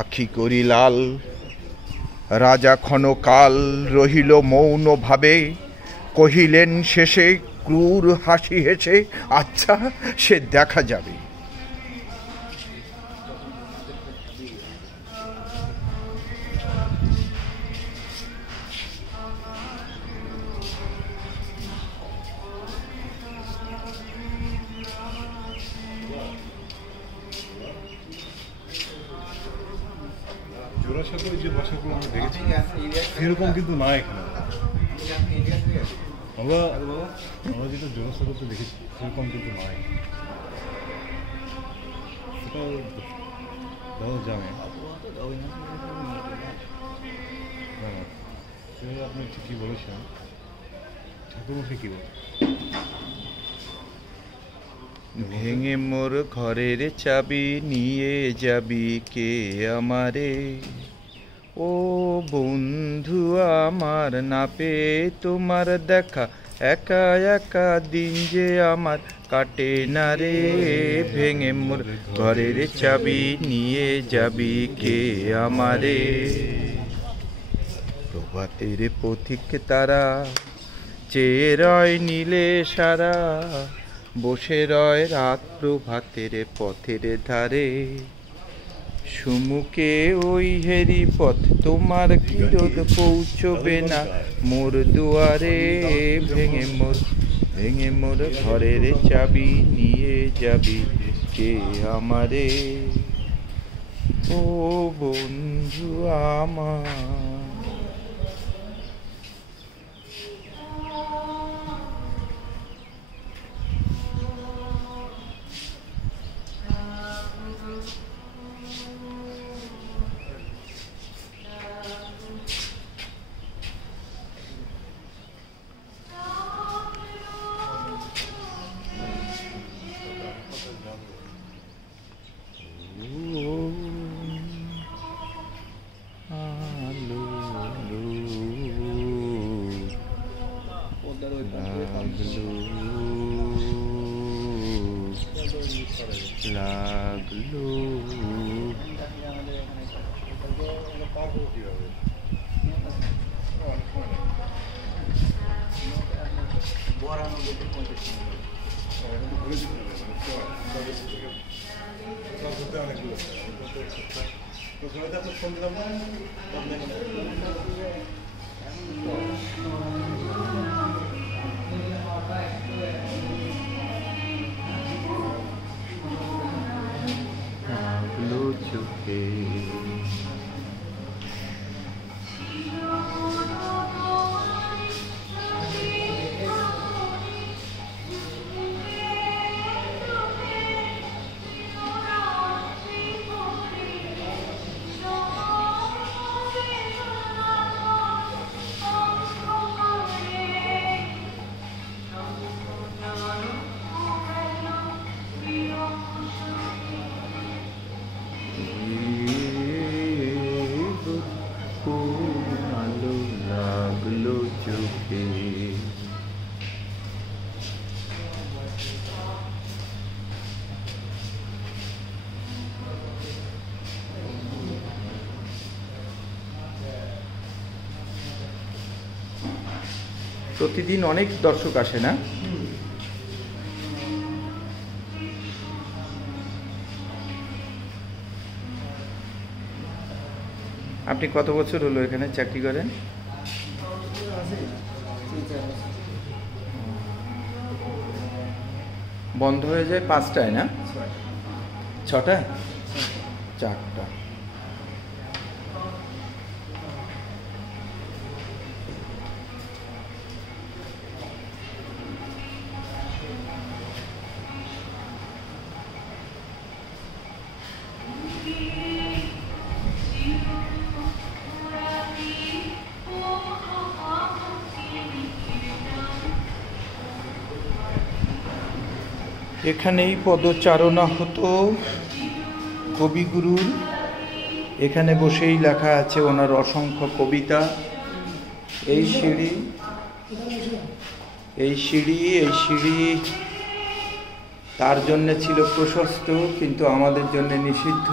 আখি করি লাল রাজা ক্ষণকাল রহিল মৌন ভাবে, কহিলেন শেষে ক্রূর হাসি হেসে, আচ্ছা সে দেখা যাবে। জোড়াসাঁকোর যে বাসাগুলো আমরা দেখেছি সেরকম কিন্তু না এখানে। আমরা যেটা জোড়াসাঁকোতে দেখেছি সেরকম কিন্তু নয়। সেটাও দাদা জানে। হ্যাঁ, সেটা আপনি ঠিকই বলেছেন। ঠাকুরমশাই কী বলেন? ভেঙে মোর ঘরের চাবি নিয়ে যাবি কে আমারে, ও বন্ধু আমার না পেয়ে তোমার দেখা, একা একা দিন যে আমার কাটে না রে। ভেঙে মোর ঘরের চাবি নিয়ে যাবি কে আমারে। প্রভাতের পথিক তারা চেয়ে রয় নীলে সারা, বসে রয় রাত প্রভাতের পথের ধারে। সুমুখে ওই হেরি পথ তোমার কি রোদ পৌঁছবে না মোর দুয়ারে। ভেঙে মোর ঘরের চাবি নিয়ে যাবি কে আমারে, ও বন্ধু আমার। লাগলো চোখে। প্রতিদিন অনেক দর্শক আসে না? আপনি কত বছর হলো এখানে চাকরি করেন? বন্ধ হয়ে যায় 5টায় না? 6টায়? 4টা। এখানেই পদচারণা হতো কবিগুরুর। এখানে বসেই লেখা আছে ওনার অসংখ্য কবিতা। এই সিঁড়ি তার জন্য ছিল প্রশস্ত, কিন্তু আমাদের জন্য নিষিদ্ধ।